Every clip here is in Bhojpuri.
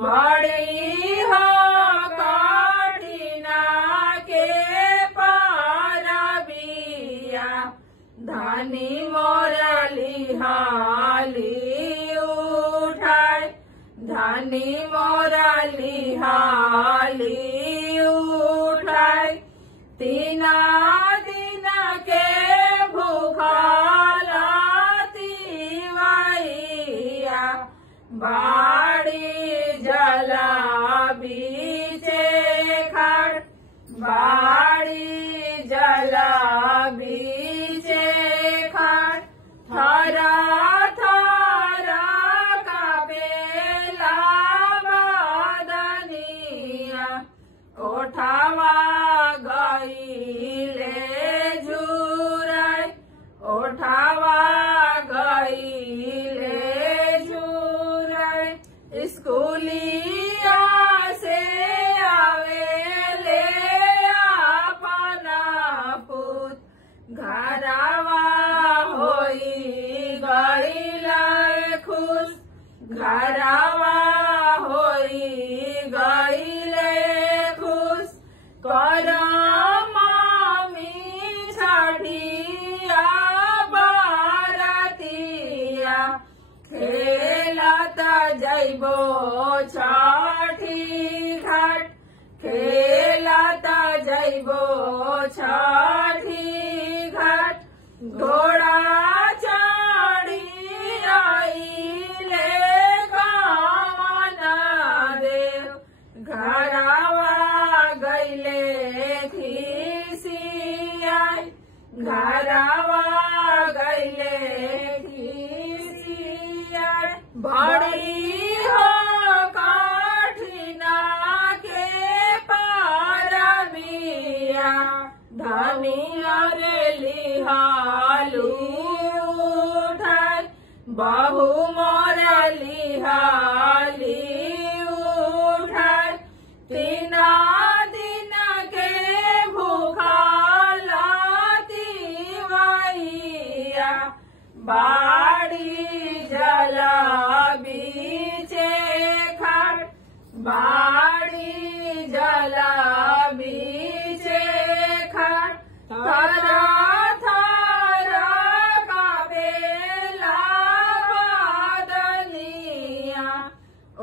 बड़ी हो कठिना के परबिया धनी मोरा लिहाली उठाय धनी मोरा लिहाली उठाय तीना दिन के भूखला तिवैया बाड़ी जला बीचे खड़ बाड़ी जला बीचे खड़ थरा थरा कापेला बदनिया ओठावा गईले झुराय ओठावा गईले झुराय स्कूलिया से आवेले अपना पुत घरवा होई गईले खुश घरवा होई गईले खुश करमामी छठिया बारतिया खेलत जइबो छठी घाट खेलत जइबो छठी घाट घोड़ा चढ़ी आइले कामना देव घरवा गईले खिसियाई घरवा गईले खिसियाई बड़ी हो कठिना के परबिया धनिया रे लिहालू उठाय बहु मोरा लिहाली उठाय तीना दिन के भूखला तिवैया बाड़ी जला बीचे खड़ बाड़ी जला बीचे खड़ थरा थरा कापेला बदनिया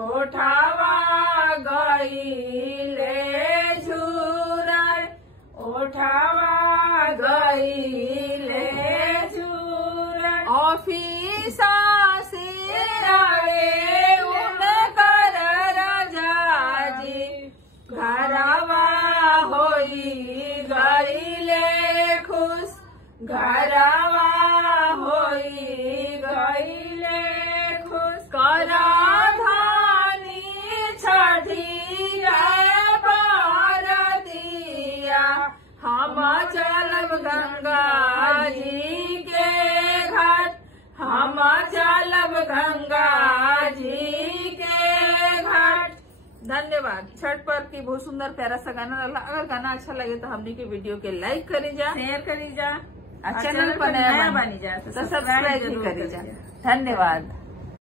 ओठावा गईले झुराय ओठावा गईले झुराय ऑफिसा से आवे उनकर रजाजी घरवा होई गईले खुश घरवा होई गईले खुश कराधानी छठिया बारतिया हम चलब गंगा जी के घाट हम चलब गंगा जी के घाट। धन्यवाद। छठ पर्व की बहुत सुंदर प्यारा सा गाना रहा। अगर गाना अच्छा लगे तो हमने के वीडियो के लाइक करी जा, शेयर करी जा, चैनल पर नया बनी जा तो सब्सक्राइब भी करी जा। धन्यवाद।